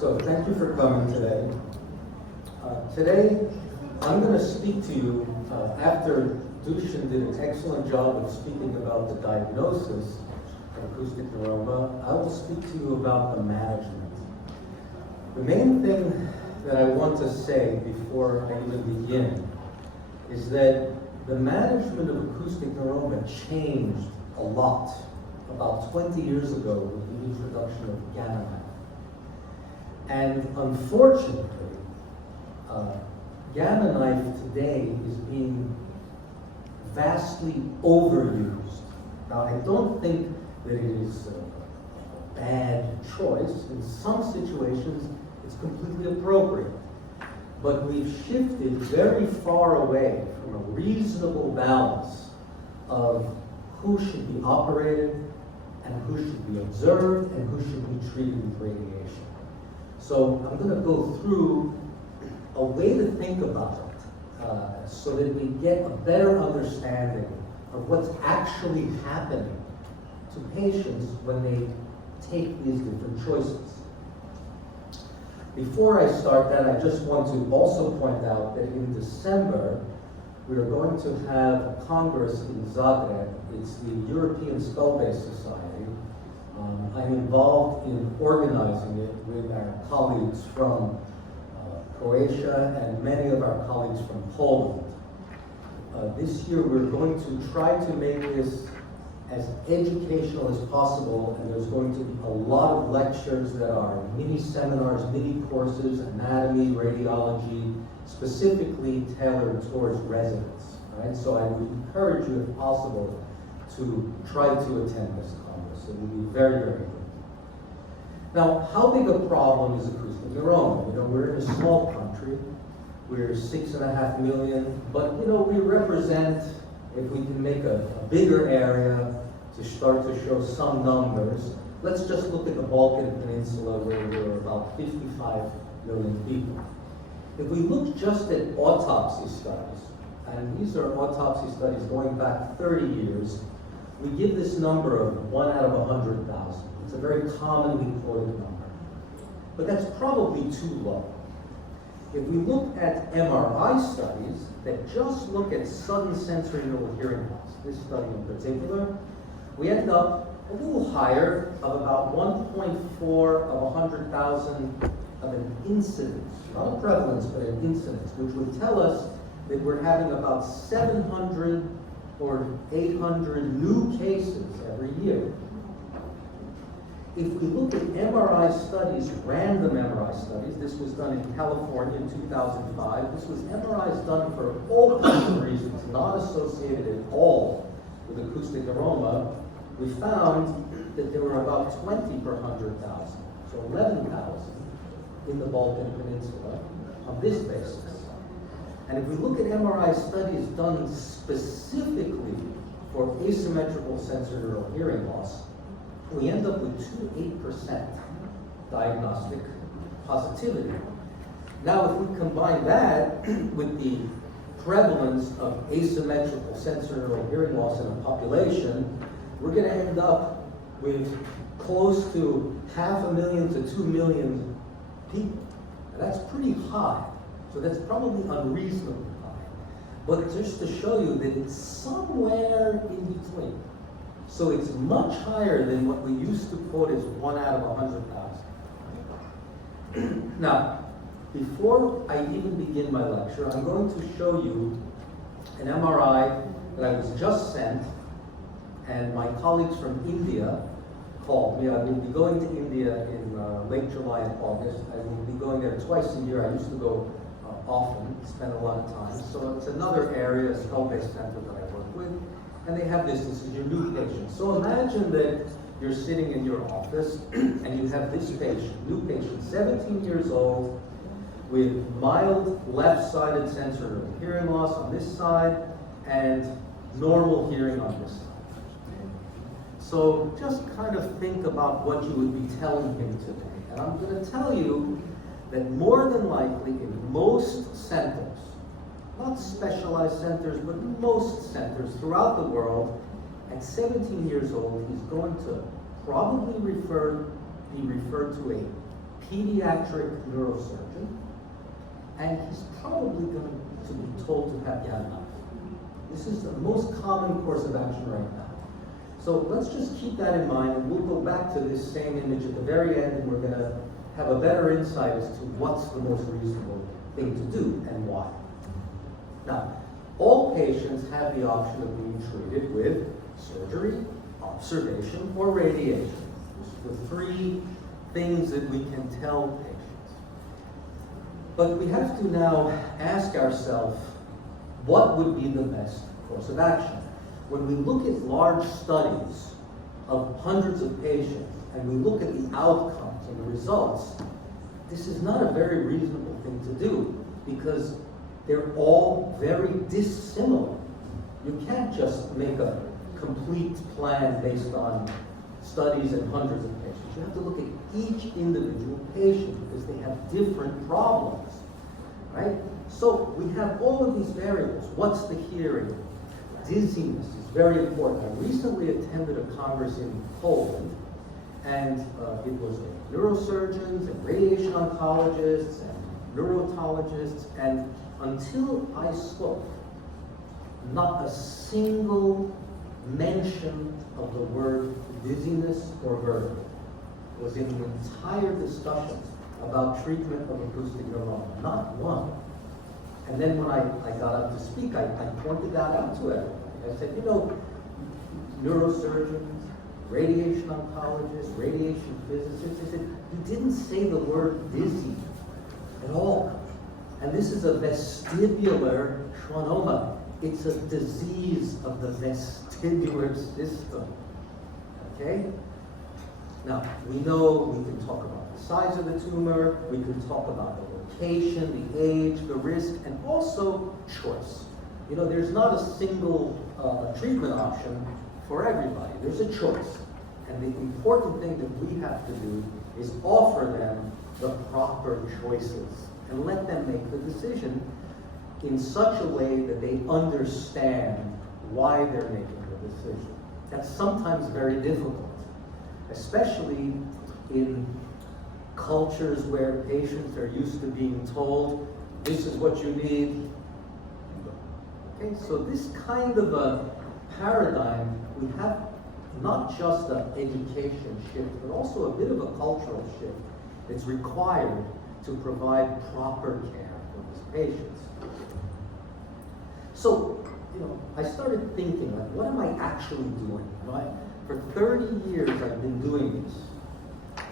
So thank you for coming today. Today, I'm going to speak to you after Dušan did an excellent job of speaking about the diagnosis of acoustic neuroma. I will speak to you about the management. The main thing that I want to say before I even begin is that the management of acoustic neuroma changed a lot about 20 years ago with the introduction of gamma knife. And unfortunately, gamma knife today is being vastly overused. Now, I don't think that it is a bad choice. In some situations, it's completely appropriate. But we've shifted very far away from a reasonable balance of who should be operated and who should be observed and who should be treated with radiation. So I'm going to go through a way to think about it so that we get a better understanding of what's actually happening to patients when they take these different choices. Before I start that, I just want to also point out that in December, we are going to have a congress in Zagreb. It's the European Skull-Based Society. I'm involved in organizing it with our colleagues from Croatia and many of our colleagues from Poland. This year we're going to try to make this as educational as possible, and there's going to be a lot of lectures that are mini seminars, mini courses, anatomy, radiology, specifically tailored towards residents. Right? So I would encourage you, if possible, to try to attend this congress. It will be very, very good. Now, how big a problem is acoustic neuroma? You know, we're in a small country. We're 6.5 million, but you know, we represent, if we can make a bigger area to start to show some numbers, let's just look at the Balkan Peninsula where there are about 55 million people. If we look just at autopsy studies, and these are autopsy studies going back 30 years, we give this number of 1 out of 100,000. It's a very commonly quoted number. But that's probably too low. If we look at MRI studies that just look at sudden sensory neural hearing loss, this study in particular, we end up a little higher of about 1.4 of 100,000 of an incidence, not a prevalence, but an incidence, which would tell us that we're having about 700 or 800 new cases every year. If we look at MRI studies, random MRI studies, this was done in California in 2005. This was MRIs done for all kinds of reasons, not associated at all with acoustic neuroma. We found that there were about 20 per 100,000, so 11,000 in the Balkan Peninsula on this basis. And if we look at MRI studies done specifically for asymmetrical sensory neural hearing loss, we end up with 8% diagnostic positivity. Now, if we combine that with the prevalence of asymmetrical sensory neural hearing loss in a population, we're going to end up with close to 500,000 to 2 million people. And that's pretty high. So that's probably unreasonably high. But just to show you that it's somewhere in between. So it's much higher than what we used to quote as 1 out of 100,000. Now, before I even begin my lecture, I'm going to show you an MRI that I was just sent, and my colleagues from India called me. I will be going to India in late July and August. I will be going there twice a year. I used to go often, spend a lot of time. So it's another area, a skull-based center that I work with. And they have this is your new patient. So imagine that you're sitting in your office and you have this patient, new patient, 17 years old, with mild left-sided sensory hearing loss on this side and normal hearing on this side. So just kind of think about what you would be telling him today. And I'm going to tell you that more than likely in most centers, not specialized centers, but most centers throughout the world, at 17 years old, he's going to probably be referred to a pediatric neurosurgeon, and he's probably going to be told to have had enough. This is the most common course of action right now. So let's just keep that in mind, and we'll go back to this same image at the very end, and we're going to have a better insight as to what's the most reasonable thing to do and why. Now, all patients have the option of being treated with surgery, observation, or radiation. Those are the three things that we can tell patients. But we have to now ask ourselves, what would be the best course of action? When we look at large studies of hundreds of patients, and we look at the outcomes and the results, this is not a very reasonable thing to do, because they're all very dissimilar. You can't just make a complete plan based on studies in hundreds of patients. You have to look at each individual patient because they have different problems, right? So we have all of these variables. What's the hearing? Dizziness is very important. I recently attended a congress in Poland, and it was neurosurgeons and radiation oncologists and neurotologists, and until I spoke, not a single mention of the word dizziness or vertigo was in the entire discussion about treatment of acoustic neuroma. Not one. And then when I got up to speak, I pointed that out to everybody. I said, you know, neurosurgeons, radiation oncologists, radiation physicists, I said, you didn't say the word dizzy at all. And this is a vestibular schwannoma. It's a disease of the vestibular system, okay? Now, we know we can talk about the size of the tumor, we can talk about the location, the age, the risk, and also choice. You know, there's not a single treatment option for everybody. There's a choice. And the important thing that we have to do is offer them the proper choices and let them make the decision in such a way that they understand why they're making the decision. That's sometimes very difficult, especially in cultures where patients are used to being told, this is what you need. Okay, so this kind of a paradigm, we have not just an education shift, but also a bit of a cultural shift that's required to provide proper care for these patients. So, you know, I started thinking, like, what am I actually doing? You know, for 30 years I've been doing this.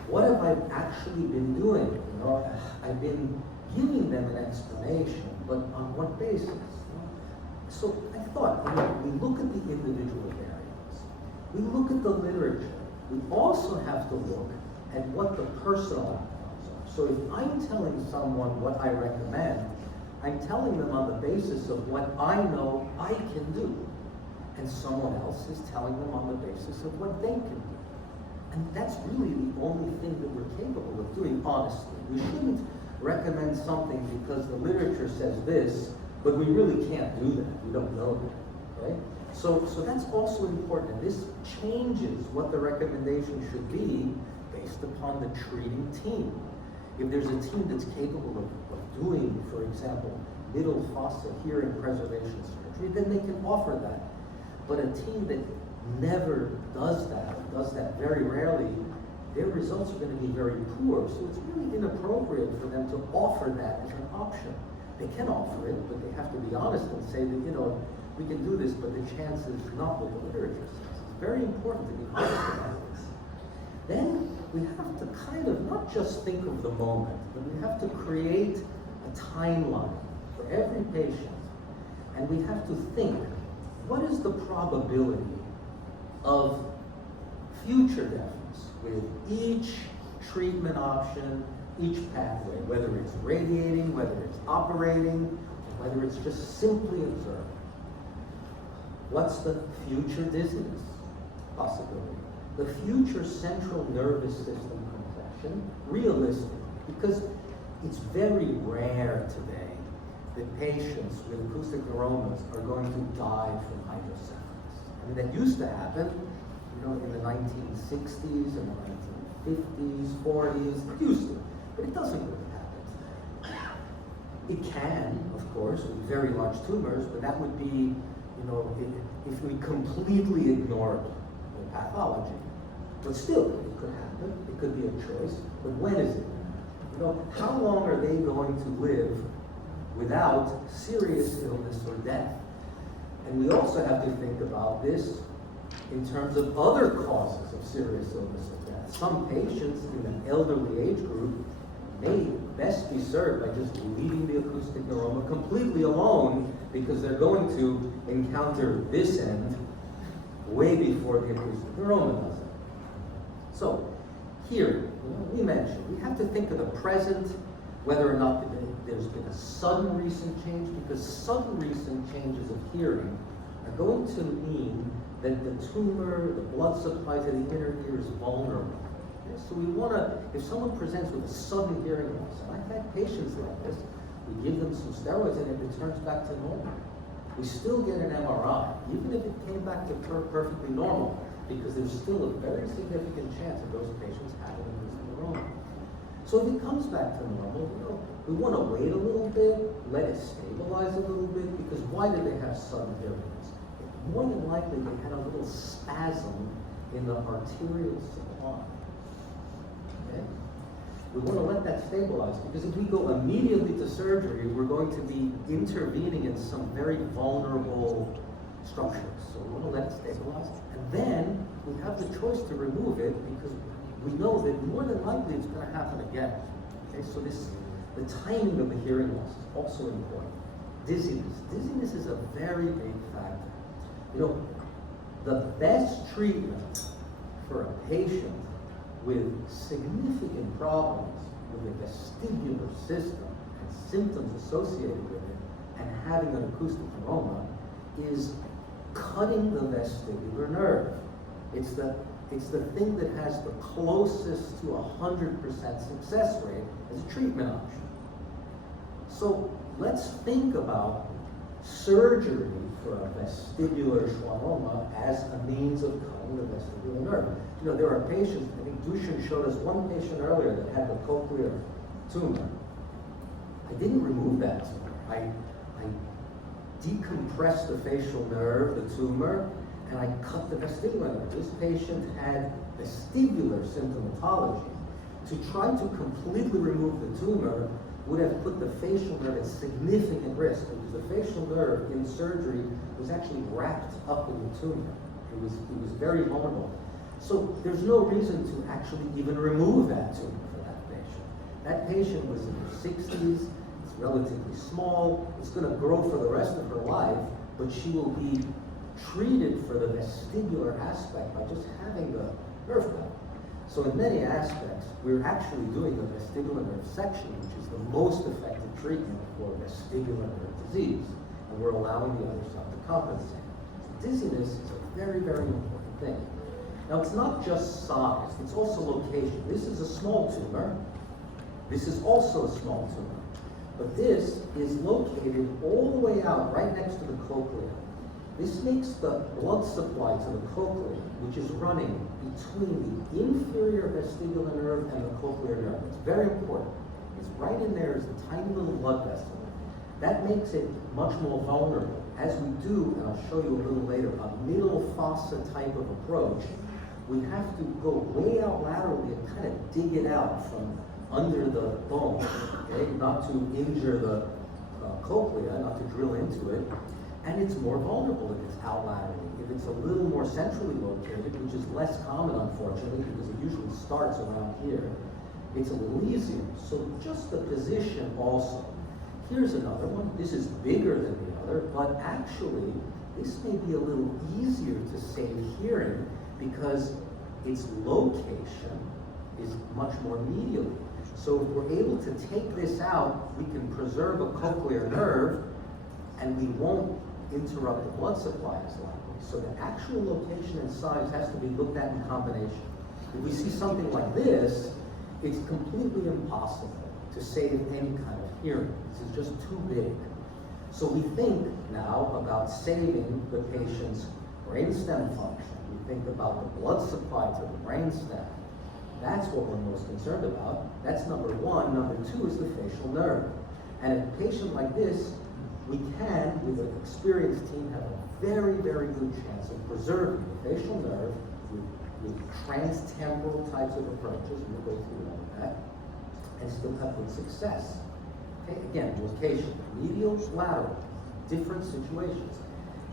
What have I actually been doing? You know, I've been giving them an explanation, but on what basis? So I thought, you know, we look at the individual variables. We look at the literature. We also have to look at what the personal outcomes are. So if I'm telling someone what I recommend, I'm telling them on the basis of what I know I can do. And someone else is telling them on the basis of what they can do. And that's really the only thing that we're capable of doing, honestly. We shouldn't recommend something because the literature says this, but we really can't do that. We don't know that, okay? So that's also important. And this changes what the recommendation should be based upon the treating team. If there's a team that's capable of doing, for example, middle fossa hearing preservation surgery, then they can offer that. But a team that never does that, or does that very rarely, their results are going to be very poor. So it's really inappropriate for them to offer that as an option. They can offer it, but they have to be honest and say that, you know, we can do this, but the chance is not what the literature says. It's very important to be honest about this. Then we have to kind of not just think of the moment, but we have to create a timeline for every patient. And we have to think, what is the probability of future deafness with each treatment option, each pathway, whether it's radiating, whether it's operating, whether it's just simply observing. What's the future dizziness possibility? The future central nervous system compression, realistic, because it's very rare today that patients with acoustic neuromas are going to die from hydrocephalus. I mean, that used to happen, you know, in the 1960s and the 1950s, 40s, it used to. but it doesn't really happen. It can, of course, with very large tumors, but that would be, if we completely ignored the pathology. But still, it could happen. It could be a choice. But when is it? How long are they going to live without serious illness or death? And we also have to think about this in terms of other causes of serious illness or death. Some patients in an elderly age group may best be served by just leaving the acoustic neuroma completely alone, because they're going to encounter this end way before the acoustic neuroma does it. So, here, we mentioned, we have to think of the present, whether or not there's been a sudden recent change, because sudden recent changes of hearing are going to mean that the tumor, the blood supply to the inner ear is vulnerable. Okay? So we want to, if someone presents with a sudden hearing loss, and I've had patients like this, we give them some steroids and it returns back to normal. We still get an MRI, even if it came back to perfectly normal, because there's still a very significant chance of those patients having acoustic neuroma. So if it comes back to normal, we want to wait a little bit, let it stabilize a little bit, because why did they have sudden hearing loss? More than likely they had a little spasm in the arterial supply. Okay? We want to let that stabilize, because if we go immediately to surgery, we're going to be intervening in some very vulnerable structures. So we want to let it stabilize. And then we have the choice to remove it, because we know that more than likely it's going to happen again. Okay, so the timing of the hearing loss is also important. Dizziness. Dizziness is a very big factor. The best treatment for a patient with significant problems with the vestibular system and symptoms associated with it and having an acoustic neuroma is cutting the vestibular nerve. It's the thing that has the closest to 100% success rate as a treatment option. So let's think about surgery for a vestibular schwannoma as a means of cutting the vestibular nerve. There are patients, I think Dušan showed us one patient earlier that had the cochlear tumor. I didn't remove that tumor. I decompressed the facial nerve, the tumor, and I cut the vestibular nerve. This patient had vestibular symptomatology. To try to completely remove the tumor would have put the facial nerve at significant risk, because the facial nerve in surgery was actually wrapped up in the tumor. It was very vulnerable. So there's no reason to actually even remove that tumor for that patient. That patient was in her 60s, it's relatively small, it's going to grow for the rest of her life, but she will be treated for the vestibular aspect by just having the nerve cut. So in many aspects, we're actually doing a vestibular nerve section, which is the most effective treatment for vestibular nerve disease, and we're allowing the other side to compensate. Dizziness is a very, very important thing. Now, it's not just size, it's also location. This is a small tumor. This is also a small tumor. But this is located all the way out, right next to the cochlea. This makes the blood supply to the cochlea, which is running between the inferior vestibular nerve and the cochlear nerve. It's very important. It's right in there as a tiny little blood vessel. That makes it much more vulnerable. As we do, and I'll show you a little later, a middle fossa type of approach, we have to go way out laterally and kind of dig it out from under the bone, okay? Not to injure the cochlea, not to drill into it. And it's more vulnerable if it's out laterally. If it's a little more centrally located, which is less common, unfortunately, because it usually starts around here, it's a little easier. So just the position also. Here's another one. This is bigger than the other, but actually, this may be a little easier to save hearing because its location is much more medially. So if we're able to take this out, we can preserve a cochlear nerve, and we won't interrupt the blood supply as likely. So the actual location and size has to be looked at in combination. If we see something like this, it's completely impossible to save any kind of hearing. This is just too big. So we think now about saving the patient's brainstem function. We think about the blood supply to the brainstem. That's what we're most concerned about. That's number one. Number two is the facial nerve. And in a patient like this, we can, with an experienced team, have a very, very good chance of preserving the facial nerve with transtemporal types of approaches, and we'll go through all of that, and still have good success. Okay, again, location, medial, lateral, different situations.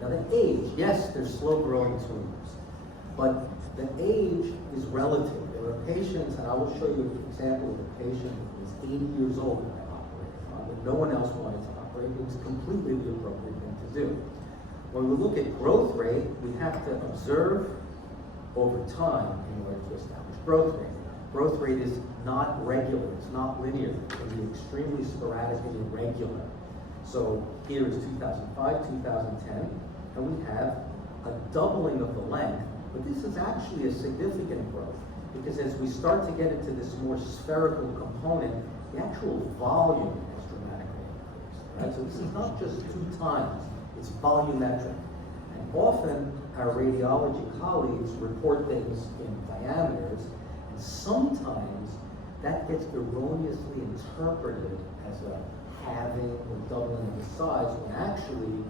Now the age, yes, they're slow-growing tumors, but the age is relative. There are patients, and I will show you an example of a patient who was 80 years old when I operated on, but no one else wanted to operate. It was completely the appropriate thing to do. When we look at growth rate, we have to observe over time in order to establish growth rate. Growth rate is not regular, it's not linear. It can be extremely sporadic and irregular. So here is 2005, 2010, and we have a doubling of the length, but this is actually a significant growth, because as we start to get into this more spherical component, the actual volume has dramatically increased, right? So this is not just 2 times, it's volumetric. And often our radiology colleagues report things in diameters, and sometimes that gets erroneously interpreted as a halving or doubling of the size, when actually,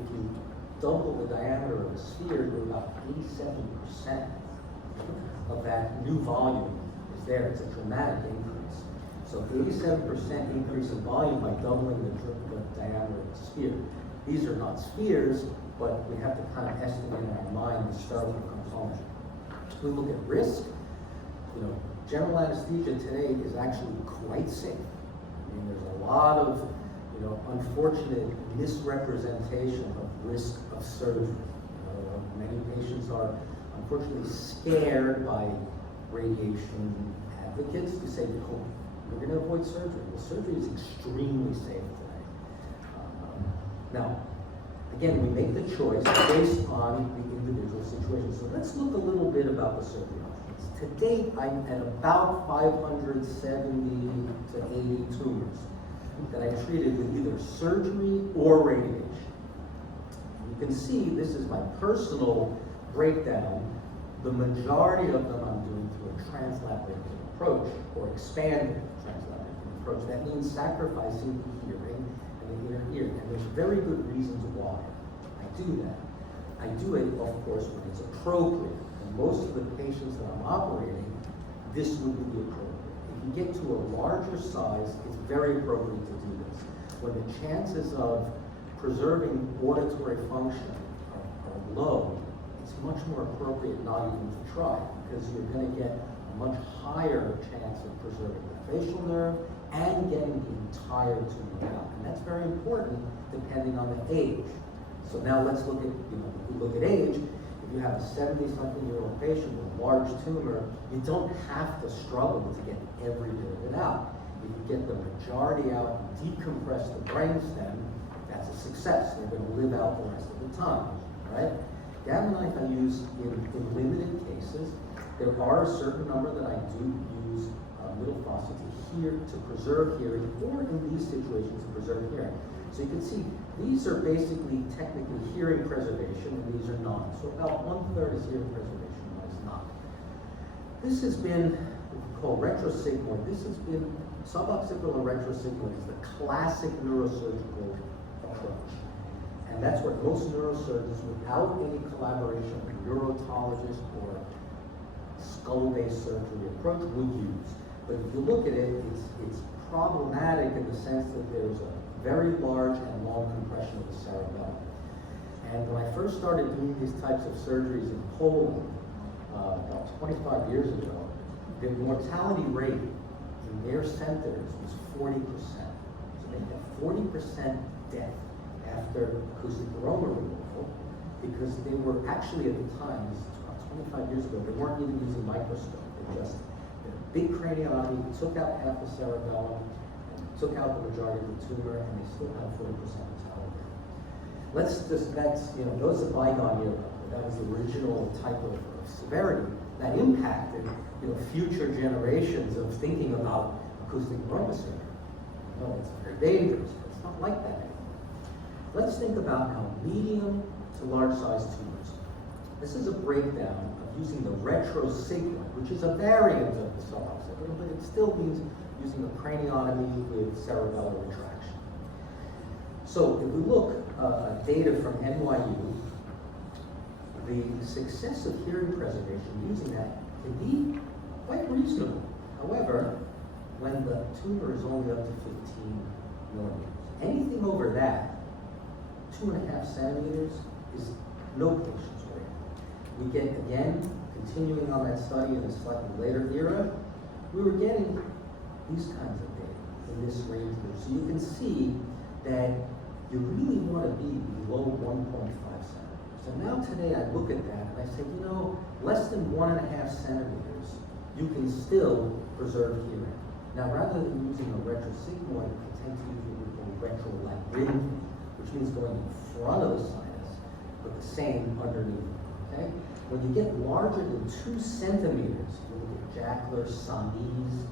if you double the diameter of a sphere, you're about 87% of that new volume is there. It's a dramatic increase. So 87% increase in volume by doubling the diameter of the sphere. These are not spheres, but we have to kind of estimate in our mind the spherical component. We look at risk. You know, general anesthesia today is actually quite safe. I mean, there's a lot of, you know, unfortunate misrepresentation of risk of surgery. Many patients are unfortunately scared by radiation advocates who say, oh, we're going to avoid surgery. Well, surgery is extremely safe today. Now, again, we make the choice based on the individual situation. So let's look a little bit about the surgery options. To date, I'm at about 570 to 80 tumors that I treated with either surgery or radiation. You can see this is my personal breakdown. The majority of them I'm doing through a translabrachial approach or expanded translabrachial approach. That means sacrificing the hearing and the inner ear. And there's very good reasons why I do that. I do it, of course, when it's appropriate. And most of the patients that I'm operating, this would be appropriate. If you get to a larger size, it's very appropriate to do this. When the chances of preserving auditory function are low, it's much more appropriate not even to try, because you're going to get a much higher chance of preserving the facial nerve and getting the entire tumor out. And that's very important depending on the age. So now let's look at, if we look at age, if you have a 70-something-year-old patient with a large tumor, you don't have to struggle to get every bit of it out. If you get the majority out, decompress the brainstem, that's a success. They're going to live out the rest of the time, right? Gamma knife I use in limited cases. There are a certain number that I do use middle fossa to preserve hearing, or in these situations to preserve hearing. So you can see these are basically technically hearing preservation, and these are not. So about 1/3 is hearing preservation, 1 is not. This has been what we call retrosigmoid. This has been suboccipital and retrosigmoid is the classic neurosurgical approach. And that's what most neurosurgeons, without any collaboration with a neurotologist or skull-based surgery approach, would use. But if you look at it, it's problematic in the sense that there's a very large and long compression of the cerebellum. And when I first started doing these types of surgeries in Poland, about 25 years ago, the mortality rate in their centers was 40%. So they had 40% death after acoustic neuroma removal, because they were actually at the time, this is about 25 years ago, they weren't even using microscope. They just did a big craniotomy, took out half the cerebellum, and took out the majority of the tumor, and they still had 40% mortality. Those are bygone era. That was the original type of severity that impacted, future generations of thinking about acoustic neuroma surgery. It's very dangerous, but it's not like that anymore. Let's think about now medium to large size tumors. This is a breakdown of using the retrosigmoid, which is a variant of the suboccipital, but it still means using a craniotomy with cerebellar retraction. So if we look at data from NYU, the success of hearing preservation using that can be quite reasonable. However, when the tumor is only up to 15 millimeters, anything over that, 2.5 centimeters, is no patient's rate. We get, again, continuing on that study in a slightly later era, we were getting these kinds of data in this range here. So you can see that you really want to be below 1.5 centimeters. And now today I look at that and I say, you know, less than 1.5 centimeters, you can still preserve hearing. Now, rather than using a retrosigmoid, I tend to use what we call retrolabyrinthine, which means going in front of the sinus, but the same underneath. Okay? When you get larger than 2 centimeters, you look at Jackler, Sami's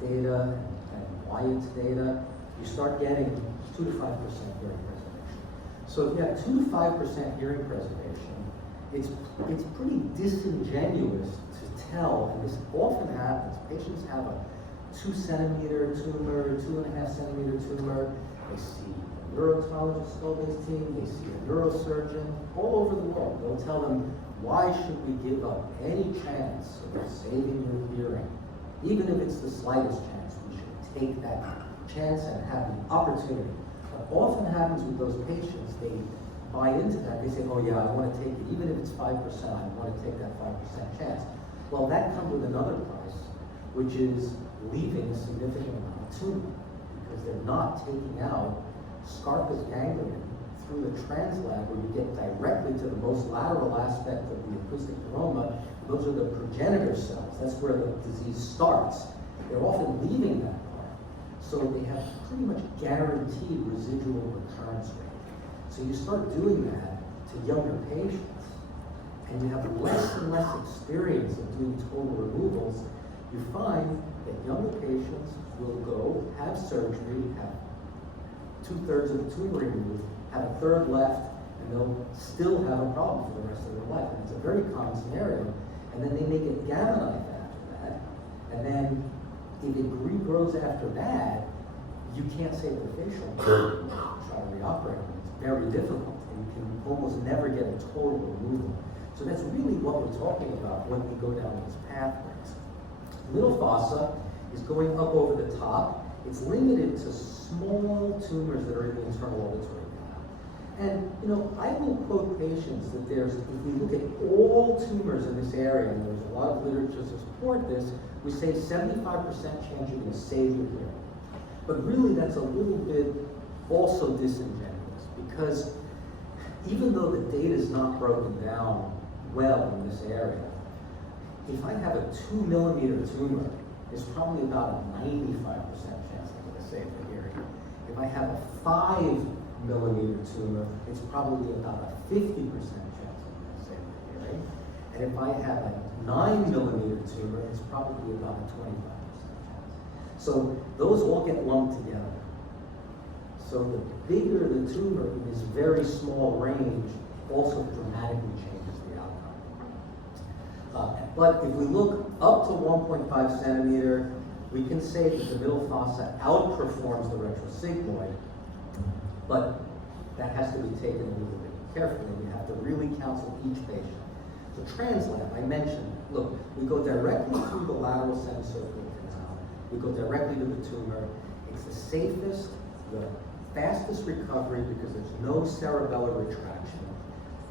data, and Wyatt's data, you start getting 2 to 5% hearing preservation. So if you have 2 to 5% hearing preservation, it's pretty disingenuous to tell, and this often happens. Patients have a 2 centimeter tumor, 2.5 centimeter tumor. They see a neurotologist skull-based team, they see a neurosurgeon all over the world. They'll tell them, why should we give up any chance of saving your hearing? Even if it's the slightest chance, we should take that chance and have the opportunity. What often happens with those patients, they buy into that. They say, oh yeah, I want to take it. Even if it's 5%, I want to take that 5% chance. Well, that comes with another price, which is leaving a significant amount of tumor, because they're not taking out scarpous ganglion through the translab, where you get directly to the most lateral aspect of the acoustic neuroma. Those are the progenitor cells. That's where the disease starts. They're often leaving that part. So they have pretty much guaranteed residual recurrence rate. So you start doing that to younger patients, and you have less and less experience of doing total removals, you find that younger patients will go, have surgery, have 2/3 of the tumor removed, have a third left, and they'll still have a problem for the rest of their life. And it's a very common scenario. And then they may get gamma knife after that. And then if it regrows after that, you can't save the facial. Try to reoperate it. It's very difficult. And you can almost never get a total removal. So that's really what we're talking about when we go down these pathways. Middle fossa is going up over the top. It's limited to small tumors that are in the internal auditory canal. And, you know, I will quote patients that if we look at all tumors in this area, and there's a lot of literature to support this, we say 75% chance you're going to save your hearing. But really, that's a little bit also disingenuous, because even though the data is not broken down well in this area, if I have a 2 millimeter tumor, it's probably about a 95% chance I'm going to save the hearing. If I have a 5 millimeter tumor, it's probably about a 50% chance I'm going to save the hearing. And if I have a 9 millimeter tumor, it's probably about a 25% chance. So those all get lumped together. So the bigger the tumor in this very small range also dramatically changes the outcome. But if we look up to 1.5 centimeter, we can say that the middle fossa outperforms the retrosigmoid, but that has to be taken a little bit carefully. We have to really counsel each patient. The translab, I mentioned, look, we go directly through the lateral semicircular canal. We go directly to the tumor. It's the safest, the fastest recovery, because there's no cerebellar retraction.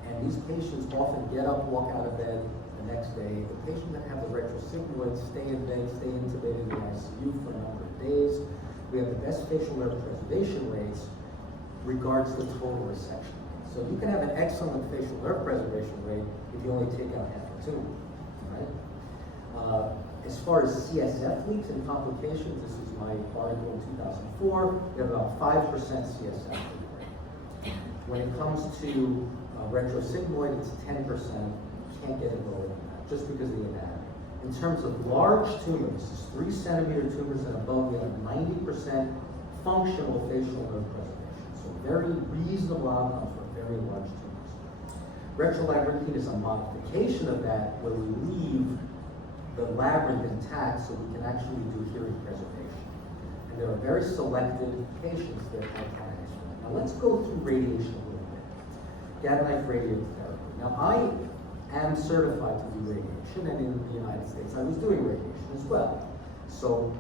And these patients often get up, walk out of bed the next day. The patients that have the retrosigmoid stay in bed, stay intubated in the ICU for a number of days. We have the best facial nerve preservation rates regards to total resection. So you can have an excellent facial nerve preservation rate if you only take out half the tumor, right? As far as CSF leaks and complications, this is my article in 2004, we have about 5% CSF leak rate. When it comes to retrosigmoid, it's 10%. Can't get it lower than that, just because of the anatomy. In terms of large tumors, this is 3 centimeter tumors and above, we have 90% functional facial nerve preservation. So very reasonable outcome for very large tumors. Retrolabyrinthine is a modification of that where we leave the labyrinth intact so we can actually do hearing preservation. And there are very selected patients that have candidates for that. Now let's go through radiation a little bit. Gamma knife radiotherapy. Now I am certified to do radiation, and in the United States I was doing radiation as well. So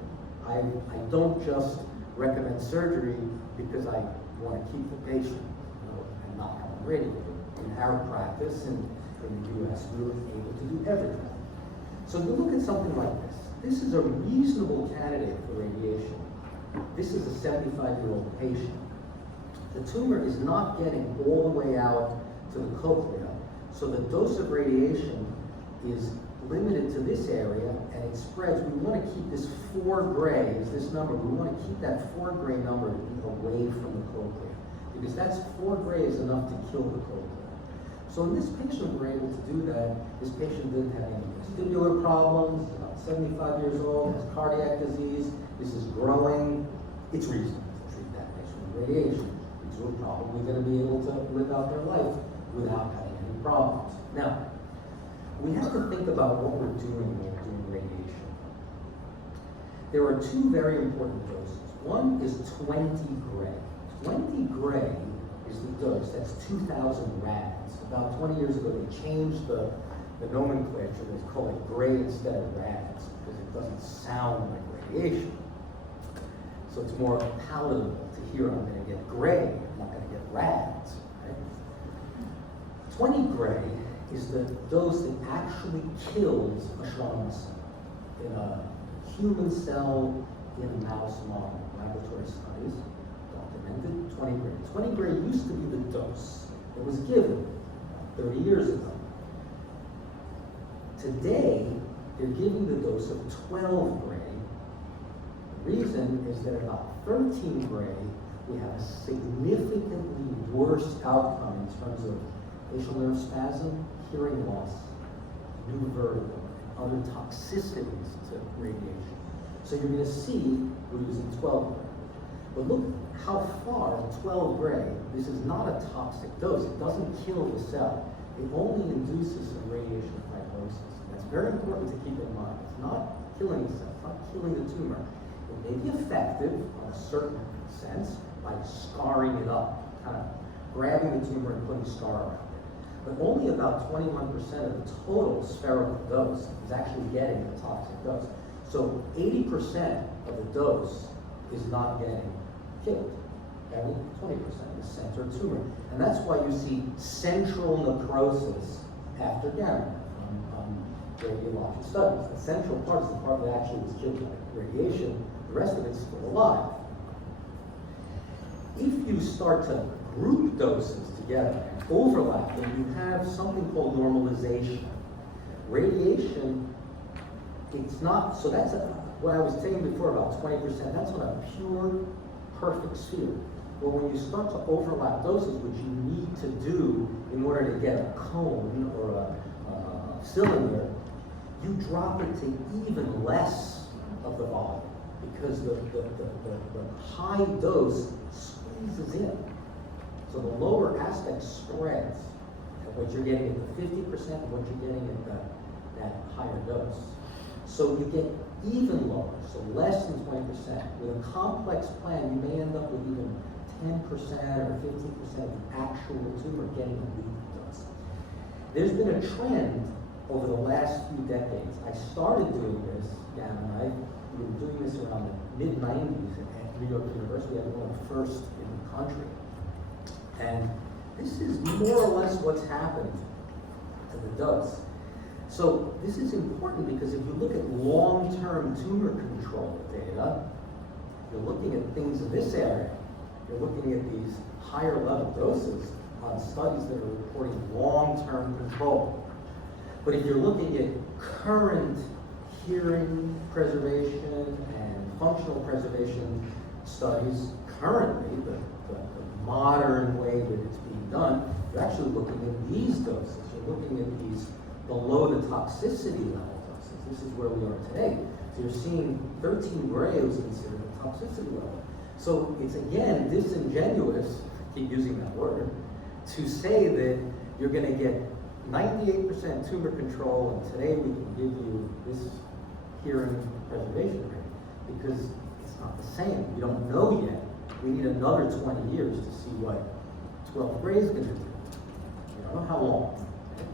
I don't just recommend surgery because I want to keep the patient, and not have them radiated. In our practice in the US, we were able to do everything. So you look at something like this. This is a reasonable candidate for radiation. This is a 75-year-old patient. The tumor is not getting all the way out to the cochlea, so the dose of radiation is limited to this area, and it spreads. We want to keep this 4 gray, is this number, we want to keep that 4 gray number away from the cochlea, because that's 4 gray is enough to kill the cochlea. So in this patient, we were able to do that. This patient didn't have any vestibular problems, about 75 years old, has cardiac disease, this is growing. It's reasonable to treat that patient with radiation. These are probably going to be able to live out their life without having any problems. Now, we have to think about what we're doing when we're doing radiation. There are 2 very important doses. One is 20 gray. 20 gray is the dose, that's 2,000 rads. About 20 years ago, they changed the nomenclature. They call it gray instead of rads because it doesn't sound like radiation. So it's more palatable to hear, I'm going to get gray, I'm not going to get rads. Right? 20 gray is the dose that actually kills a Schwann cell in a human cell in a mouse model. Laboratory studies documented 20 gray. 20 gray used to be the dose that was given 30 years ago. Today, they're giving the dose of 12 gray. The reason is that at about 13 gray, we have a significantly worse outcome in terms of facial nerve spasm, hearing loss, new vertigo, and other toxicities to radiation. So you're going to see we're using 12 gray. But look how far 12 gray, this is not a toxic dose. It doesn't kill the cell. It only induces some radiation fibrosis. That's very important to keep in mind. It's not killing the cell, it's not killing the tumor. It may be effective in a certain sense by scarring it up, kind of grabbing the tumor and putting a scar around it. But only about 21% of the total spherical dose is actually getting the toxic dose. So 80% of the dose is not getting killed. Only 20% in the center tumor. And that's why you see central necrosis after gamma on radiologic studies. The central part is the part that actually was killed by radiation. The rest of it's still alive. If you start to group doses together and overlap them, you have something called normalization. Radiation, it's not, so that's what I was saying before about 20%, that's on a pure, perfect sphere. But when you start to overlap doses, which you need to do in order to get a cone or a cylinder, you drop it to even less of the volume because the high dose squeezes in. So the lower aspect spreads at what you're getting at the 50% and what you're getting at that higher dose. So you get even lower, so less than 20%. With a complex plan, you may end up with even 10% or 15% of the actual tumor getting a weak dose. There's been a trend over the last few decades. I started doing this, Dan and I, we were doing this around the mid-90s at New York University. I was one of the first in the country. And this is more or less what's happened to the dose. So this is important because if you look at long-term tumor control data, you're looking at things in this area. You're looking at these higher level doses on studies that are reporting long-term control. But if you're looking at current hearing preservation and functional preservation studies, currently, the modern way that it's being done, you're actually looking at these doses. You're looking at these below the toxicity level doses. This is where we are today. So you're seeing 13 gray is considered a toxicity level. So it's again disingenuous, keep using that word, to say that you're going to get 98% tumor control, and today we can give you this hearing preservation rate because it's not the same. We don't know yet. We need another 20 years to see what 12th grade is going to do. We don't know how long. Okay?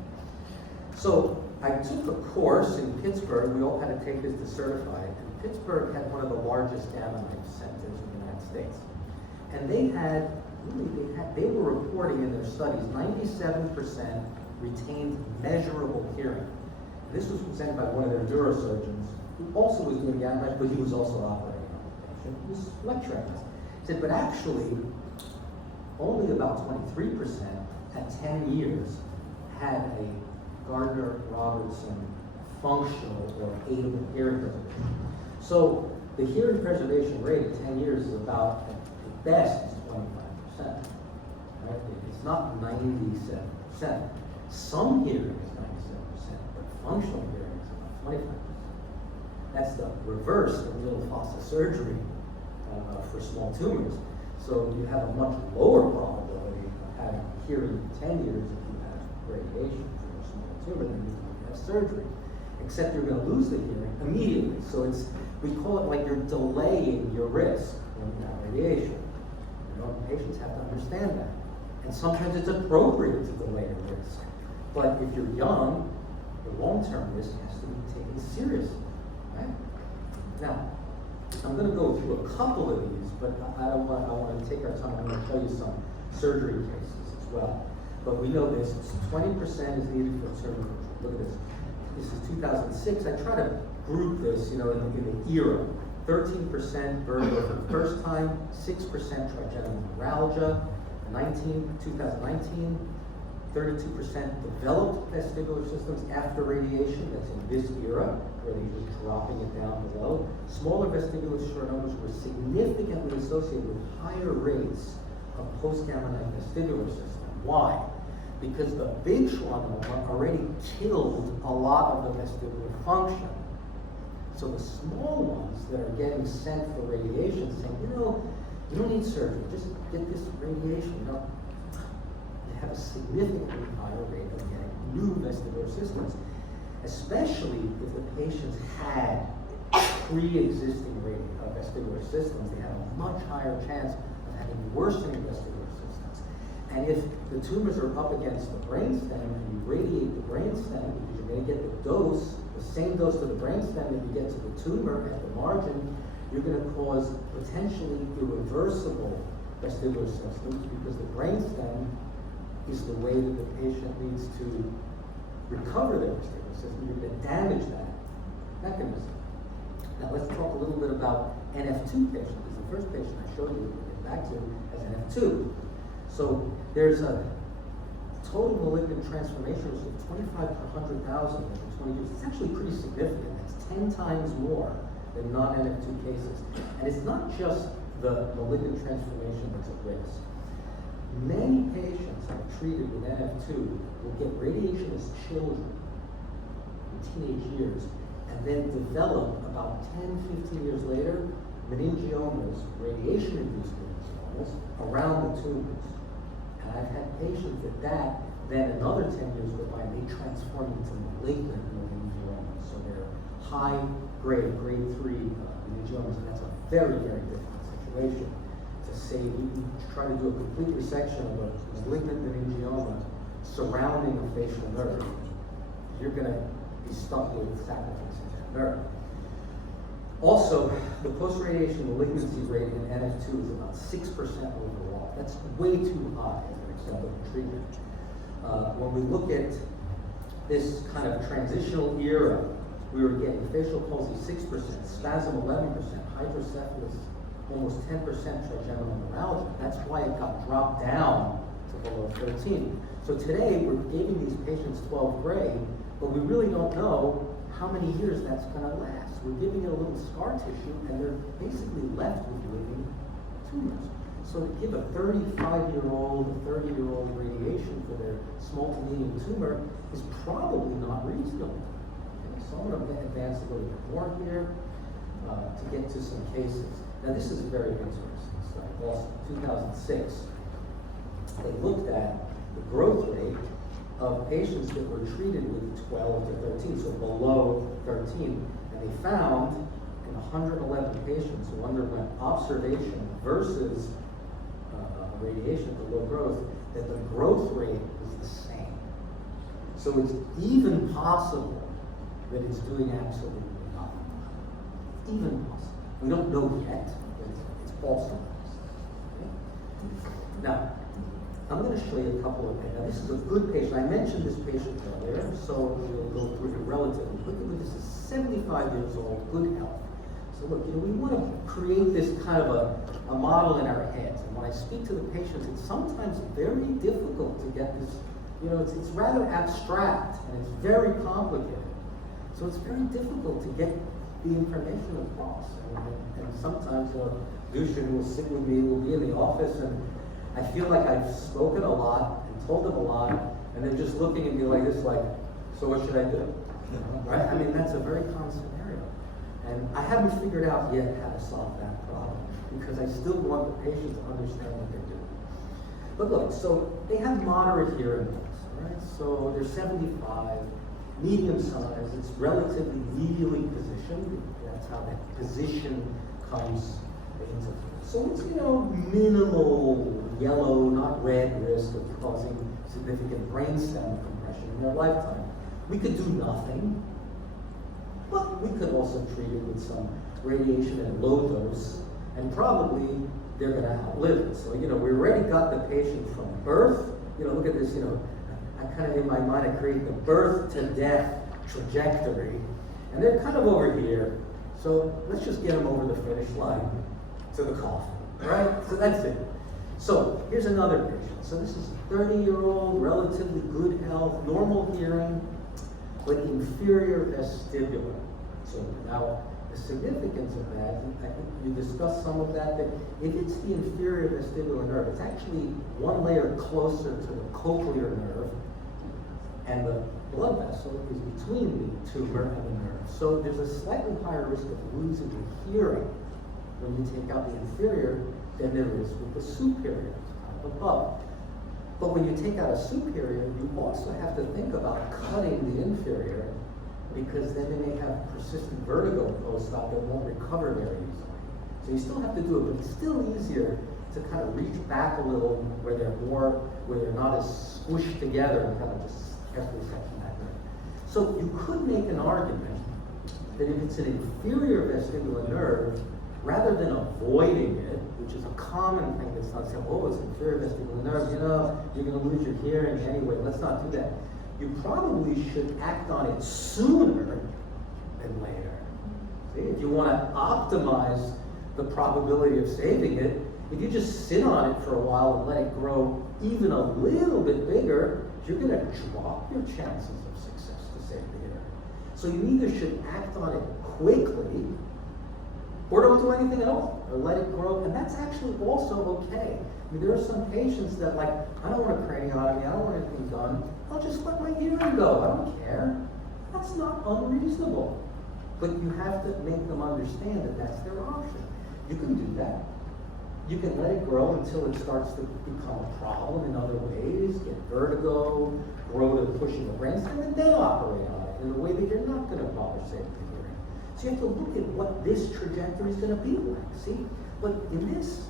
So I took a course in Pittsburgh. We all had to take this to certify it. And Pittsburgh had one of the largest gamma knife centers in the United States. And they were reporting in their studies 97% retained measurable hearing. This was presented by one of their neurosurgeons who also was doing gamma knife, but he was also operating on the patient. He was lecturing us. He said, but actually, only about 23% at 10 years had a Gardner-Robertson functional or aidable hearing preservation. So the hearing preservation rate at 10 years is about, at best, is 25%. Right? It's not 97%. Some hearing is 97%, but functional hearing is about 25%. That's the reverse of little fossa surgery for small tumors. So you have a much lower probability of having hearing in 10 years if you have radiation for a small tumor than if you have surgery. Except you're going to lose the hearing immediately. So we call it like you're delaying your risk when you have radiation. Patients have to understand that. And sometimes it's appropriate to delay the risk. But if you're young, the long-term risk has to be taken seriously. Right? Now, I'm going to go through a couple of these, but I want to take our time. I'm going to show you some surgery cases as well. But we know this, 20% is needed for tumor control. Look at this. This is 2006. I try to group this, in the era. 13% vertigo for the first time, 6% trigeminal neuralgia. 2019, 32% developed vestibular systems after radiation. That's in this era, where they were dropping it down below. Smaller vestibular sternomas were significantly associated with higher rates of post-gamma knife vestibular system. Why? Because the big schwannoma already killed a lot of the vestibular function. So the small ones that are getting sent for radiation saying, you don't need surgery, just get this radiation. They have a significantly higher rate of getting new vestibular systems, especially if the patients had pre-existing vestibular systems. They have a much higher chance of having worsening vestibular systems. And if the tumors are up against the brainstem and you radiate the brainstem because you're going to get the dose, the same dose to the brainstem that you get to the tumor at the margin, you're going to cause potentially irreversible vestibular systems because the brainstem is the way that the patient needs to recover their vestibular system. You're going to damage that mechanism. Now let's talk a little bit about NF2 patients. This is the first patient I showed you we'll get back to as NF2. So there's a total malignant transformation rate of 25 per 100,000 after 20 years. It's actually pretty significant. It's 10 times more than non-NF2 cases. And it's not just the malignant transformation that's at risk. Many patients are treated with NF2 will get radiation as children in teenage years and then develop about 10, 15 years later meningiomas, radiation-induced meningiomas, around the tumors. And I've had patients that then another 10 years go by and they transform into malignant meningiomas. So they're high grade 3 meningiomas, and that's a very, very difficult situation to say. We try to do a complete resection of a malignant meningioma surrounding a facial nerve. You're going to be stuck with sacrificing that nerve. Also, the post-radiation malignancy rate in NF2 is about 6% overall. That's way too high as an acceptable treatment. When we look at this kind of transitional era, we were getting facial palsy 6%, spasm 11%, hydrocephalus almost 10%, trigeminal neuralgia. That's why it got dropped down to below 13. So today we're giving these patients 12 gray, but we really don't know how many years that's going to last. We're giving it a little scar tissue, and they're basically left with living tumors. So to give a 35-year-old, a 30-year-old radiation for their small to medium tumor is probably not reasonable. Okay? So I'm going to advance a little bit more here to get to some cases. Now this is a very interesting study. Also, 2006, they looked at the growth rate of patients that were treated with 12 to 13, so below 13, and they found in 111 patients who underwent observation versus radiation at the low growth, that the growth rate was the same. So it's even possible that it's doing absolutely nothing. Even possible. We don't know yet, but it's possible. Okay? Now, I'm going to show you a couple of patients. Now, this is a good patient. I mentioned this patient earlier, so we'll go through it relatively quickly. But this is 75 years old, good health. So look, we want to create this kind of a model in our heads. And when I speak to the patients, it's sometimes very difficult to get this, it's rather abstract and it's very complicated. So it's very difficult to get the information across. And sometimes Dušan will sit with me, we'll be in the office, and I feel like I've spoken a lot and told them a lot, and they're just looking at me like this, like, so what should I do? Right? I mean, that's a very common scenario. And I haven't figured out yet how to solve that problem, because I still want the patient to understand what they're doing. But look, so they have moderate hearing loss, right? So they're 75, medium size, it's relatively medially positioned. That's how that position comes into play. So it's, minimal yellow, not red risk of causing significant brain stem compression in their lifetime. We could do nothing, but we could also treat it with some radiation at low dose, and probably they're going to outlive it. So, we already got the patient from birth. Look at this, I kind of, in my mind, I create the birth to death trajectory, and they're kind of over here. So let's just get them over the finish line to the coffin, right? So that's it. So here's another patient. So this is a 30-year-old, relatively good health, normal hearing, but inferior vestibular. So now the significance of that, I think you discussed some of that if it's the inferior vestibular nerve, it's actually one layer closer to the cochlear nerve, and the blood vessel is between the tumor and the nerve. So there's a slightly higher risk of losing the hearing when you take out the inferior than there is with the superior, kind of above. But when you take out a superior, you also have to think about cutting the inferior, because then they may have persistent vertigo post-op that won't recover very easily. So you still have to do it, but it's still easier to kind of reach back a little where they're not as squished together and kind of just carefully section that nerve. So you could make an argument that if it's an inferior vestibular nerve, rather than avoiding it, which is a common thing that's not said, oh, it's an inferior vestibular nerve, you're going to lose your hearing anyway, let's not do that. You probably should act on it sooner than later. See, if you want to optimize the probability of saving it, if you just sit on it for a while and let it grow even a little bit bigger, you're going to drop your chances of success to save the hearing. So you either should act on it quickly, or don't do anything at all, or let it grow, and that's actually also okay. I mean, there are some patients that I don't want a craniotomy, I don't want anything done, I'll just let my hearing go, I don't care. That's not unreasonable. But you have to make them understand that that's their option. You can do that. You can let it grow until it starts to become a problem in other ways, get vertigo, grow to pushing the brainstem, and then operate on it in a way that you're not going to bother saving the hearing. So you have to look at what this trajectory is going to be like, see? But in this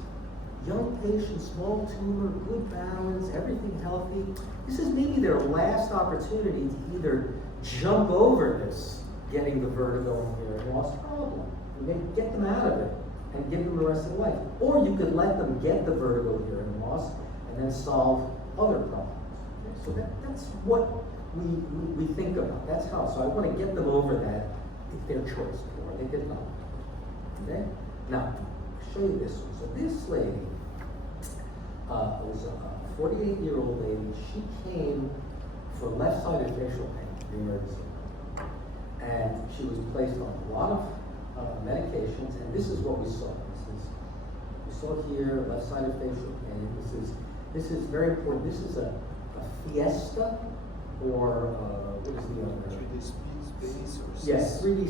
young patient, small tumor, good balance, everything healthy, this is maybe their last opportunity to either jump over this, getting the vertigo and hearing loss problem, and maybe get them out of it and give them the rest of their life. Or you could let them get the vertigo hearing loss and then solve other problems. Okay? So that's what we think about. That's how. So I want to get them over that if their choice, or they did not. Okay? Now, I'll show you this one. So this lady was a 48-year-old lady. She came for left-sided facial pain in the emergency room. And she was placed on a lot of medications, and this is what we saw. We saw here left-sided facial pain. This is very important. This is a fiesta, or what is the other? 3D space or yes, 3D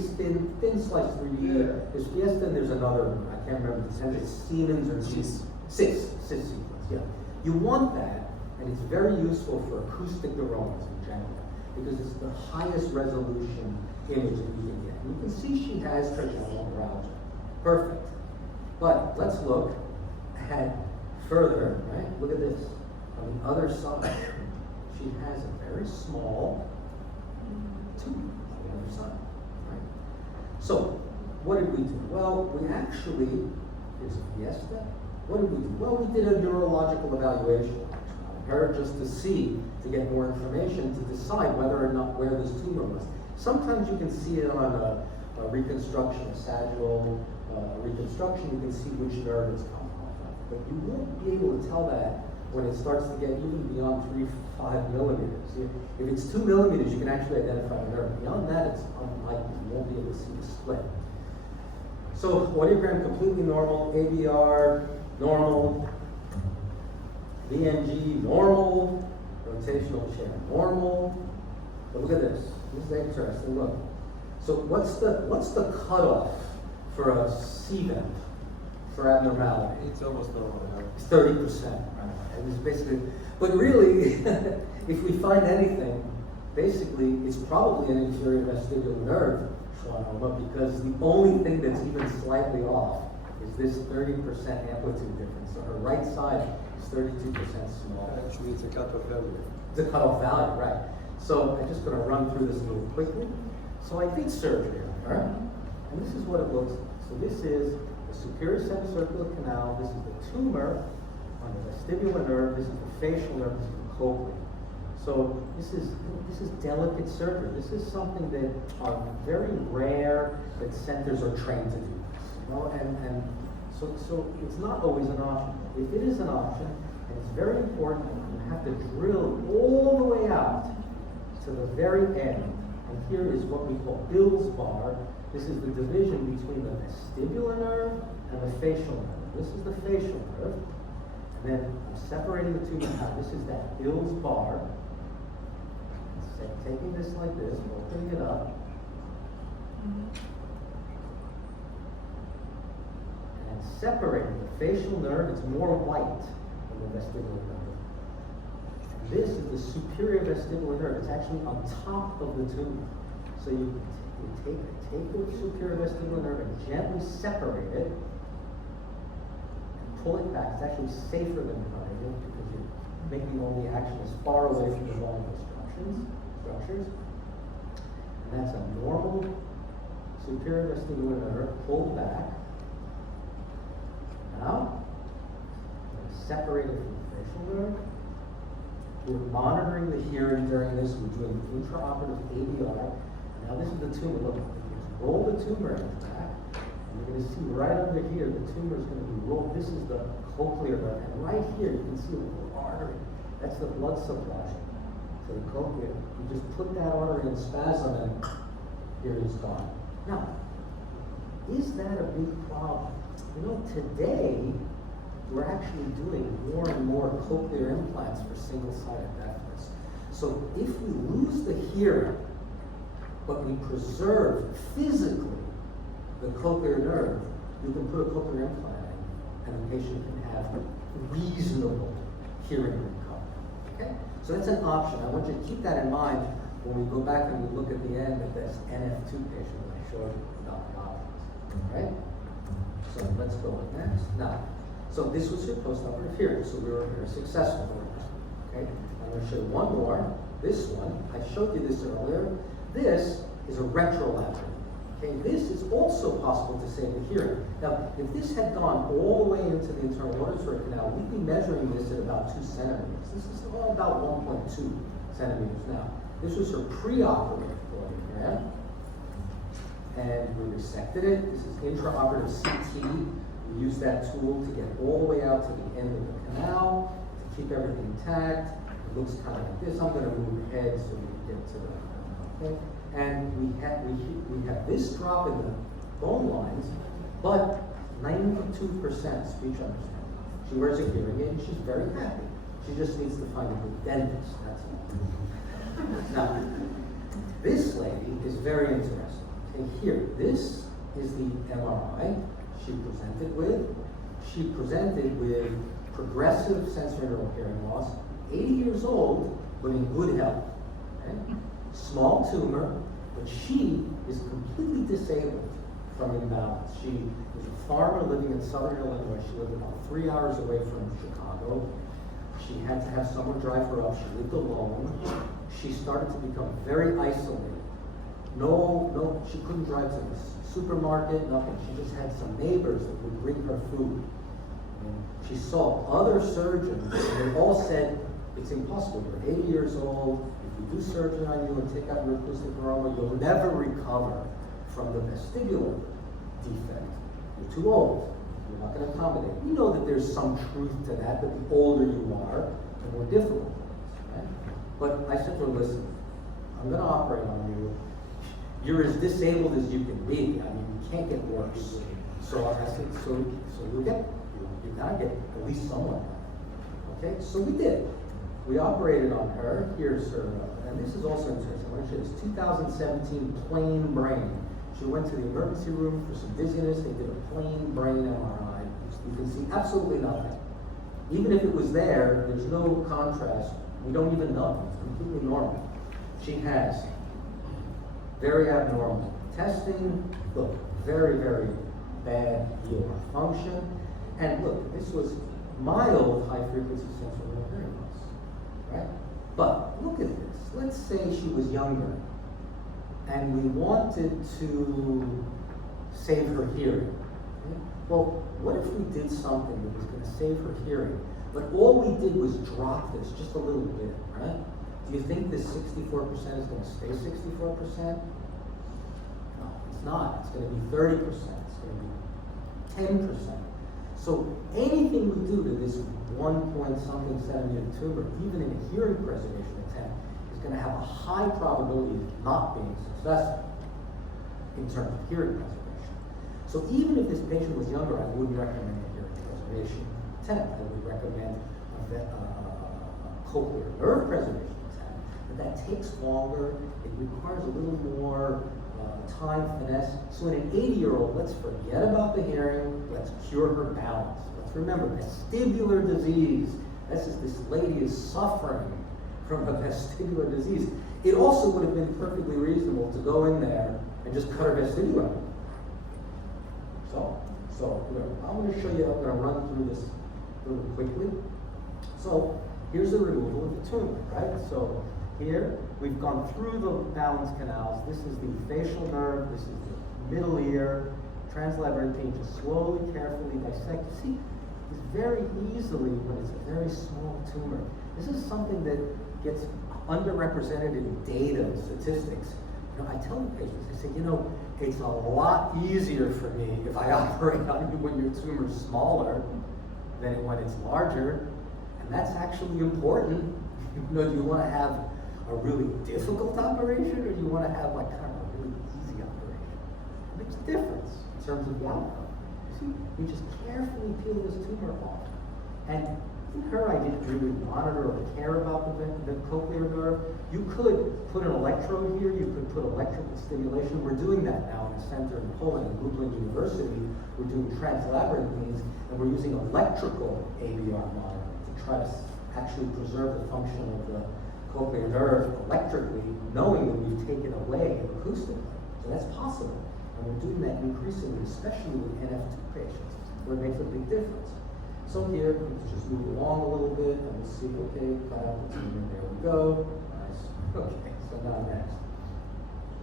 thin slice 3D. Yeah. There's fiesta, and there's another one. I can't remember. It's Siemens or Cis sequence. Yeah. You want that, And it's very useful for acoustic neuromas in general, because it's the highest resolution image that you can get. And you can see she has trigeminal neuralgia. Perfect. But let's look at further, right? Look at this. On the other side, she has a very small tube on the other side, right? So, what did we do? Well, we actually, here's a fiesta. What did we do? Well, we did a neurological evaluation on her just to see, to get more information, to decide whether or not where this tumor was. Sometimes you can see it on a reconstruction, a sagittal reconstruction, you can see which nerve it's coming off of. But you won't be able to tell that when it starts to get even beyond 3-5 millimeters. If it's 2 millimeters, you can actually identify the nerve. Beyond that, it's unlikely. You won't be able to see the split. So, audiogram completely normal, ABR normal, VNG normal, rotational chair normal. But look at this. This is interesting. Look. So what's the cutoff for a CVEP for abnormality? It's almost normal. It's 30%. Right? And it's basically, but really, if we find anything, basically, it's probably an inferior vestibular nerve schwannoma, because the only thing that's even slightly off is this 30% amplitude difference. So her right side is 32% small. Actually, it's a cutoff value. It's a cutoff value, right? So I'm just going to run through this a little quickly. So I did surgery on her, and this is what it looks like. So this is the superior semicircular canal. This is the tumor on the vestibular nerve. This is the facial nerve. This is the cochlea. So this is delicate surgery. This is something that are very rare that centers are trained to do. You know, and so it's not always an option. If it is an option, and it's very important, you have to drill all the way out to the very end. And here is what we call Bill's bar. This is the division between the vestibular nerve and the facial nerve. This is the facial nerve. And then I'm separating the two now. This is that Bill's bar. So taking this like this, opening it up. And separating the facial nerve. It's more white than the vestibular nerve. This is the superior vestibular nerve. It's actually on top of the tumor. So you take the superior vestibular nerve and gently separate it and pull it back. It's actually safer than cutting it because you're making all the action as far away from the vulnerable structures. And that's a normal superior vestibular nerve pulled back. Now, separate it from the facial nerve. We're monitoring the hearing during this. We're doing intraoperative ABR. Now this is the tumor. Look, just roll the tumor back. And you're going to see right under here, the tumor is going to be rolled. This is the cochlear nerve. And right here, you can see a little artery. That's the blood supply to the cochlea. You just put that artery in spasm and here it's gone. Now, is that a big problem? You know, today, we're actually doing more and more cochlear implants for single-sided deafness. So if we lose the hearing, but we preserve physically the cochlear nerve, you can put a cochlear implant in, and the patient can have reasonable hearing recovery. Okay? So that's an option. I want you to keep that in mind when we go back and we look at the end at this NF2 patient that I showed you about the options. Right? So let's go on next. Now, so this was your postoperative hearing, so we were very successful. Okay? I'm going to show you one more. This one, I showed you this earlier. This is a retrolateral. Okay, this is also possible to save the hearing. Now, if this had gone all the way into the internal auditory canal, we'd be measuring this at about 2 centimeters. This is all about 1.2 centimeters now. This was her preoperative audiogram, and we resected it. This is intraoperative CT. We use that tool to get all the way out to the end of the canal to keep everything intact. It looks kind of like this. I'm going to move ahead so we can get to the. Okay. And we have this drop in the bone lines, but 92% speech understanding. She wears a hearing aid and she's very happy. She just needs to find a good dentist, that's all. Now, this lady is very interesting. Okay, here, this is the MRI she presented with. She presented with progressive sensorineural hearing loss, 80 years old, but in good health. Okay? Small tumor, but she is completely disabled from imbalance. She was a farmer living in southern Illinois. She lived about 3 hours away from Chicago. She had to have someone drive her up. She lived alone. She started to become very isolated. No, she couldn't drive to the supermarket, nothing. She just had some neighbors that would bring her food. And she saw other surgeons, and they all said, it's impossible. You're 80 years old. If we do surgery on you and take out your acoustic neuroma, you'll never recover from the vestibular defect. You're too old. You're not going to accommodate. We know that there's some truth to that the older you are, the more difficult it is. Right? But I said to her, listen, I'm going to operate on you. You're as disabled as you can be. I mean, you can't get worse. So I said, so you gotta get at least someone. Okay, so we did. We operated on her. Here's her, and this is also interesting. I want to show you this 2017 plain brain. She went to the emergency room for some dizziness. They did a plain brain MRI. You can see absolutely nothing. Even if it was there, there's no contrast. We don't even know. It's completely normal. She has very abnormal testing. Look, very, very bad EOR function. And look, this was mild high-frequency sensory hearing loss, right? But look at this. Let's say she was younger, and we wanted to save her hearing. Okay? Well, what if we did something that was going to save her hearing, but all we did was drop this just a little bit, right? Do you think this 64% is going to stay 64%? No, it's not. It's going to be 30%. It's going to be 10%. So anything we do to this 1-point-something centimeter tumor, even in a hearing preservation attempt, is going to have a high probability of not being successful in terms of hearing preservation. So even if this patient was younger, I wouldn't recommend a hearing preservation attempt. I would recommend a cochlear nerve preservation attempt. But that takes longer. It requires a little more time, finesse. So in an 80-year-old, let's forget about the hearing. Let's cure her balance. Let's remember vestibular disease. This lady is suffering from a vestibular disease. It also would have been perfectly reasonable to go in there and just cut her vestibular. So I'm going to show you. I'm going to run through this a little quickly. So here's the removal of the tumor, right? So here, we've gone through the balance canals. This is the facial nerve. This is the middle ear. Translabyrinthine, just slowly, carefully dissect. You see, it's very easily, when it's a very small tumor. This is something that gets underrepresented in data and statistics. You know, I tell the patients, I say, it's a lot easier for me if I operate on you when your tumor's smaller than when it's larger. And that's actually important. Do you want to have a really difficult operation, or do you want to have like kind of a really easy operation? It makes a difference in terms of the outcome. You see, we just carefully peel this tumor off. And in her, I didn't really monitor or care about the cochlear nerve. You could put an electrode here, you could put electrical stimulation. We're doing that now in a center in Poland, in Lublin University. We're doing translabyrinthines, and we're using electrical ABR monitoring to try to actually preserve the function of the cochlear nerve electrically, knowing that we've taken away acoustically. So that's possible. And we're doing that increasingly, especially with NF2 patients, where it makes a big difference. So here, let's just move along a little bit, and we'll see, okay, cut out the tumor, there we go. Nice. Okay, so now next.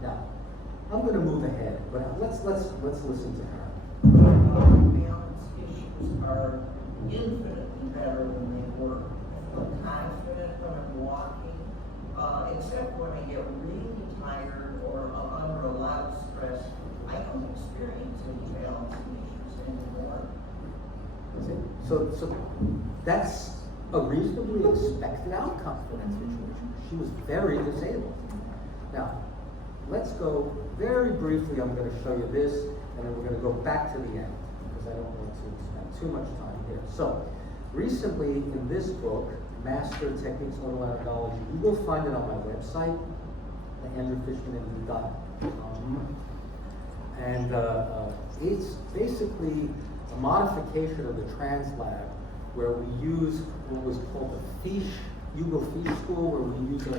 Now, I'm going to move ahead, but let's listen to her. Balance issues are infinitely better than they were. I feel confident when I'm walking, except when I get really tired or I'm under a lot of stress. I don't experience any balance issues anymore. So that's a reasonably expected outcome for that situation. She was very disabled. Now, let's go very briefly. I'm going to show you this, and then we're going to go back to the end because I don't want to spend too much time here. So, recently in this book, Master Techniques of Otolaryngology, you will find it on my website, andrewfishmanmd.com. And it's basically a modification of the translab where we use what was called the fiche Fish school where we use a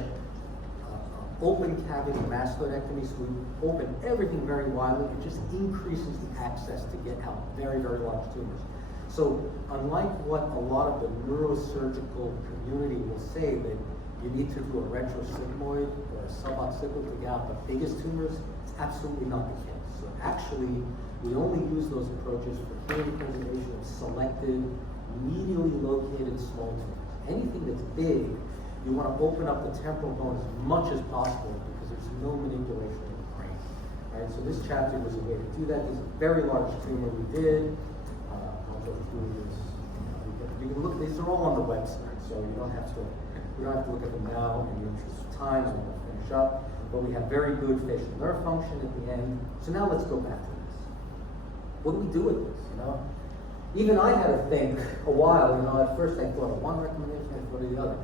open cavity masculinectomy, so we open everything very widely. It just increases the access to get out very, very large tumors. So unlike what a lot of the neurosurgical community will say that you need to do a retrosigmoid or a suboccipital to get out the biggest tumors, it's absolutely not the case. So actually, we only use those approaches for hearing preservation of selected, medially located small tumors. Anything that's big, you want to open up the temporal bone as much as possible because there's no manipulation of the brain. Right? So this chapter was a way to do that. This is a very large tumor we did. I'll go through this. You can look. These are all on the website, so you don't have to look at them now in the interest of time. I'm going to finish up. But we have very good facial nerve function at the end. So now let's go back to this. What do we do with this? Even I had to think a while. At first I thought of one recommendation, I thought of the other.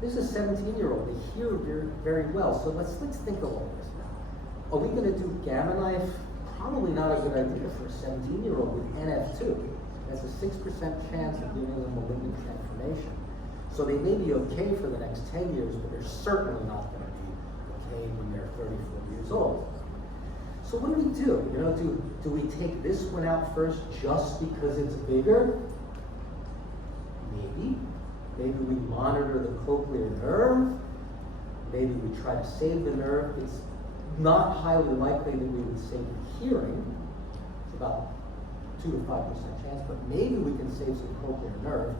This is a 17-year-old. They hear very, very well. So let's think of all this now. Are we going to do gamma knife? Probably not a good idea for a 17-year-old with NF2. That's a 6% chance of giving them malignant transformation. So they may be okay for the next 10 years, but they're certainly not going to be okay when they're 34 years old. So what do we do? Do we take this one out first just because it's bigger? Maybe. Maybe we monitor the cochlear nerve. Maybe we try to save the nerve. It's not highly likely that we would save the hearing. It's about 2 to 5% chance, but maybe we can save some cochlear nerve.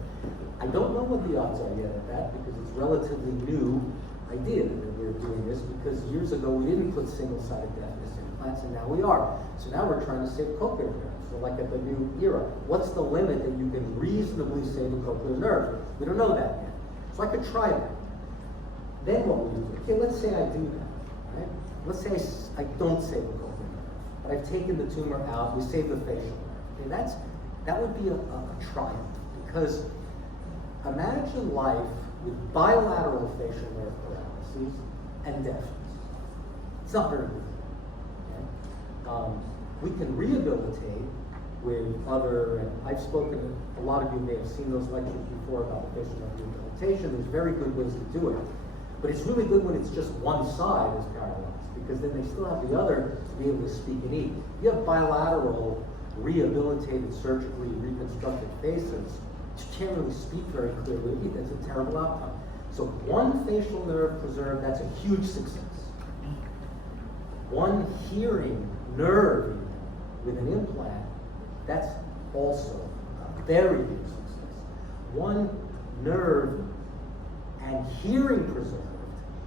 I don't know what the odds are yet at that because it's relatively new idea that we're doing this because years ago we didn't put single-sided deafness implants and now we are. So now we're trying to save cochlear nerve. So like at the new era, what's the limit that you can reasonably save a cochlear nerve? We don't know that yet. So I could try that. Then what would you do? Okay, let's say I do that, right? Let's say I don't save a cochlear nerve, but I've taken the tumor out, we save the facial nerve. Okay, that would be a triumph because imagine life with bilateral facial nerve paralysis and deafness. It's not very good. Okay? We can rehabilitate with other, and I've spoken, a lot of you may have seen those lectures before about facial nerve rehabilitation. There's very good ways to do it. But it's really good when it's just one side is paralyzed because then they still have the other to be able to speak and eat. You have bilateral, rehabilitated, surgically reconstructed faces, you can't really speak very clearly. That's a terrible outcome. So one facial nerve preserved, that's a huge success. One hearing nerve with an implant, that's also a very huge success. One nerve and hearing preserved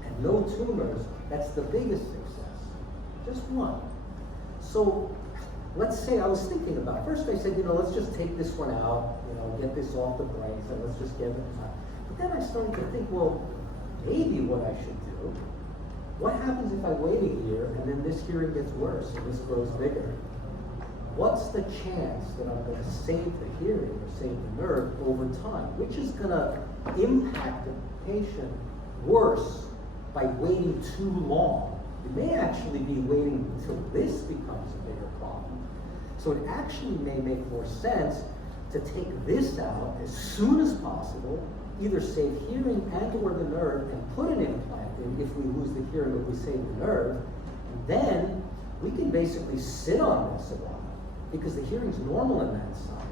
and no tumors, that's the biggest success. Just one. So let's say I was thinking about it. First I said, let's just take this one out, get this off the brain, so let's just get it out. But then I started to think, well, maybe what I should do, what happens if I wait a year and then this hearing gets worse and this grows bigger? What's the chance that I'm going to save the hearing or save the nerve over time? Which is going to impact the patient worse by waiting too long? You may actually be waiting until this becomes a bigger problem. So it actually may make more sense to take this out as soon as possible, either save hearing and or the nerve and put an implant in if we lose the hearing or we save the nerve, and then we can basically sit on this a while because the hearing's normal in that side.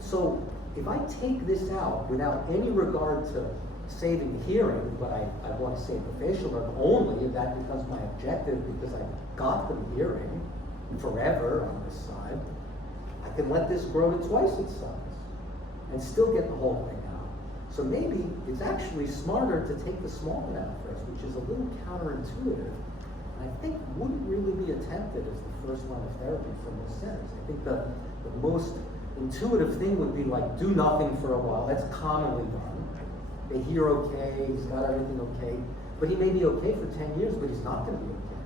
So if I take this out without any regard to saving the hearing, but I want to save the facial nerve only, if that becomes my objective because I got them hearing forever on this side, I can let this grow to twice its size and still get the whole thing out. So maybe it's actually smarter to take the small one out first, which is a little counterintuitive, and I think wouldn't really be attempted as the first line of therapy for most centers. I think the most intuitive thing would be like do nothing for a while. That's commonly done. They hear okay, he's got everything okay, but he may be okay for 10 years, but he's not going to be okay.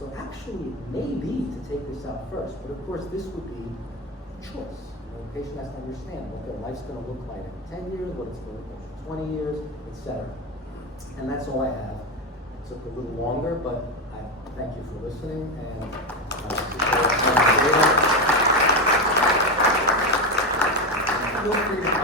So actually, it may be to take this out first, but of course this would be a choice. The patient has to understand what their life's going to look like in 10 years, what it's going to look like in 20 years, etc. And that's all I have. It took a little longer, but I thank you for listening. And feel free to